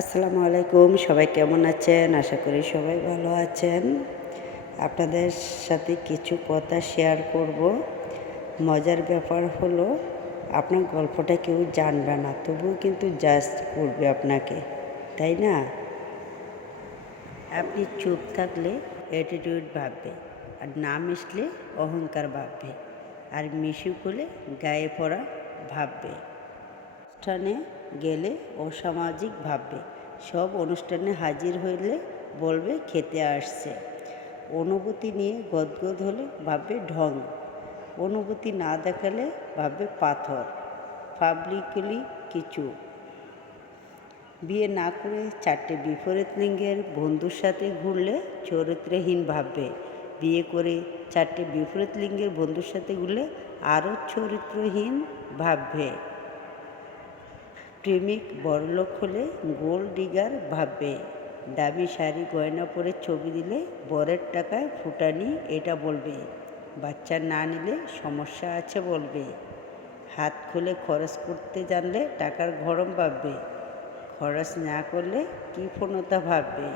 আসসালামু আলাইকুম, সবাই কেমন আছেন? আশা করি সবাই ভালো আছেন। আপনাদের সাথে কিছু কথা শেয়ার করব। মজার ব্যাপার হলো, আপনার গল্পটা কেউ জানবে না, তবুও কিন্তু জাজ করবে আপনাকে, তাই না? আপনি চুপ থাকলে অ্যাটিটিউড ভাববে, আর না মিশলে অহংকার ভাববে, আর মিশুক হলে গায়ে পড়া ভাববে। অনুষ্ঠানে গেলে অসামাজিক ভাববে, সব অনুষ্ঠানে হাজির হইলে বলবে খেতে আসছে। অনুভূতি নিয়ে গদগদ হলে ভাববে ঢং, অনুভূতি না দেখালে ভাববে পাথর। পাবলিকলি কিছু বিয়ে না করে 4টে বিপরীত লিঙ্গের বন্ধুর সাথে ঘুরলে চরিত্রহীন ভাববে, বিয়ে করে 4টে বিপরীত লিঙ্গের বন্ধুর সাথে ঘুরলে আরও চরিত্রহীন ভাববে। প্রেমিক বড়লোক হলে গোল্ড ডিগার ভাববে, দামি শাড়ি গয়না পরে ছবি দিলে বরের টাকায় ফুটানি এটা বলবে, বাচ্চা না নিলে সমস্যা আছে বলবে। হাত খুলে খরচ করতে জানলে টাকার গরম ভাববে, খরচ না করলে কৃপণতা ভাববে।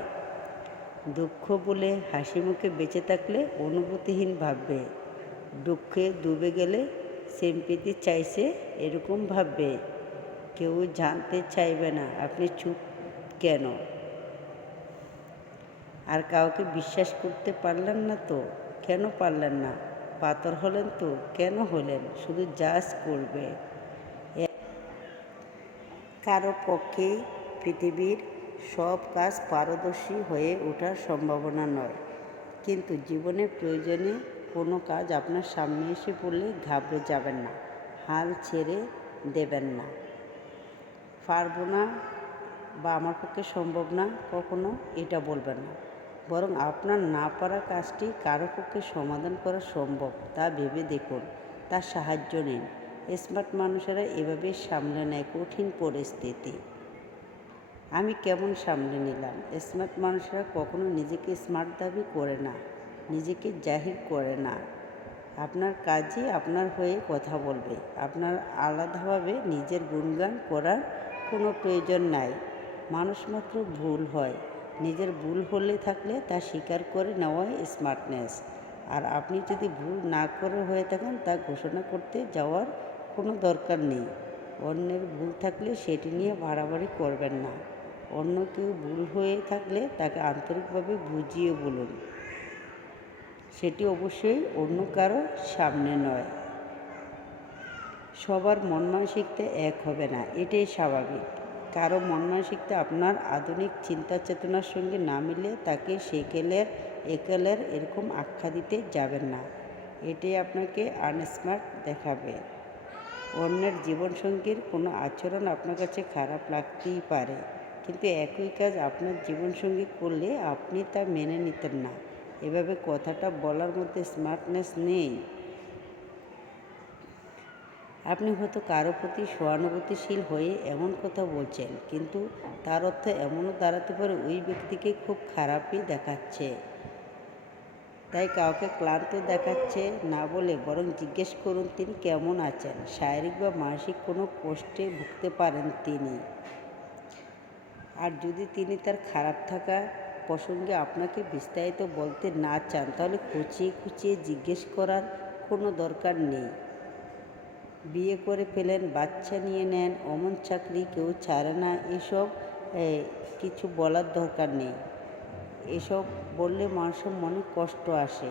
দুঃখ বলে হাসি মুখে বেঁচে থাকলে অনুভূতিহীন ভাববে, দুঃখে ডুবে গেলে সিম্পিতি চাইছে এরকম ভাববে। কেউ জানতে চাইবে না আপনি চুপ কেন। আর কাউকে বিশ্বাস করতে পারলেন না তো কেন পারলেন না? পাথর হলেন তো কেন হলেন? শুধু জাজ করবে। কারো পক্ষে পৃথিবীর সব কাজ পারদর্শী হয়ে ওঠার সম্ভাবনা নয়, কিন্তু জীবনের প্রয়োজনে কোনো কাজ আপনার সামনে এসে পড়লে ঘাবড়ে যাবেন না, হাল ছেড়ে দেবেন না। পারবো না বা আমার পক্ষে সম্ভব না কখনো এটা বলবেন না, বরং আপনার না পারা কাজটি কারো পক্ষে সমাধান করা সম্ভব তা ভেবে দেখুন, তার সাহায্য নিন। স্মার্ট মানুষেরা এভাবে সামলে নেয় কঠিন পরিস্থিতি। আমি কেমন সামলে নিলাম? স্মার্ট মানুষেরা কখনো নিজেকে স্মার্ট দাবি করে না, নিজেকে জাহির করে না। আপনার কাজই আপনার হয়ে কথা বলবে, আপনার আলাদাভাবে নিজের গুণগান করার কোনো প্রয়োজন নাই। মানুষ মাত্র ভুল হয়, নিজের ভুল হলে থাকলে তা স্বীকার করে নেওয়াই স্মার্টনেস। আর আপনি যদি ভুল না করে হয়ে থাকেন তা ঘোষণা করতে যাওয়ার কোনো দরকার নেই। অন্যের ভুল থাকলে সেটি নিয়ে বাড়াবাড়ি করবেন না। অন্য কেউ ভুল হয়ে থাকলে তাকে আন্তরিকভাবে বুঝিয়ে বলুন, সেটি অবশ্যই অন্য কারো সামনে নয়। সবার মন মানসিকতা এক হবে না, এটাই স্বাভাবিক। কারো মন মানসিকতা আপনার আধুনিক চিন্তা চেতনার সঙ্গে না মিলে তাকে সেকেলের একেলের এরকম আখ্যা দিতে যাবেন না, এটাই আপনাকে আনস্মার্ট দেখাবে। অন্যের জীবনসঙ্গীর কোনো আচরণ আপনার কাছে খারাপ লাগতেই পারে, কিন্তু একই কাজ আপনার জীবনসঙ্গী করলে আপনি তা মেনে নিতেন না। এভাবে কথাটা বলার মধ্যে স্মার্টনেস নেই। আপনি হয়তো কারো প্রতি সহানুভূতিশীল হয়ে এমন কথা বলছেন, কিন্তু তার অর্থ এমনও দাঁড়াতে পারে ওই ব্যক্তিকে খুব খারাপই দেখাচ্ছে। তাই কাউকে ক্লান্ত দেখাচ্ছে না বলে বরং জিজ্ঞেস করুন তিনি কেমন আছেন। শারীরিক বা মানসিক কোনো কষ্টে ভুগতে পারেন তিনি, আর যদি তিনি তার খারাপ থাকা প্রসঙ্গে আপনাকে বিস্তারিত বলতে না চান তাহলে খুঁচিয়ে খুঁচিয়ে জিজ্ঞেস করার কোনো দরকার নেই। বিয়ে করে ফেলেন, বাচ্চা নিয়ে নেন, অমন চাকরি কেউ ছাড়ে না, এসব কিছু বলার দরকার নেই। এসব বললে মানুষের মনে কষ্ট আসে।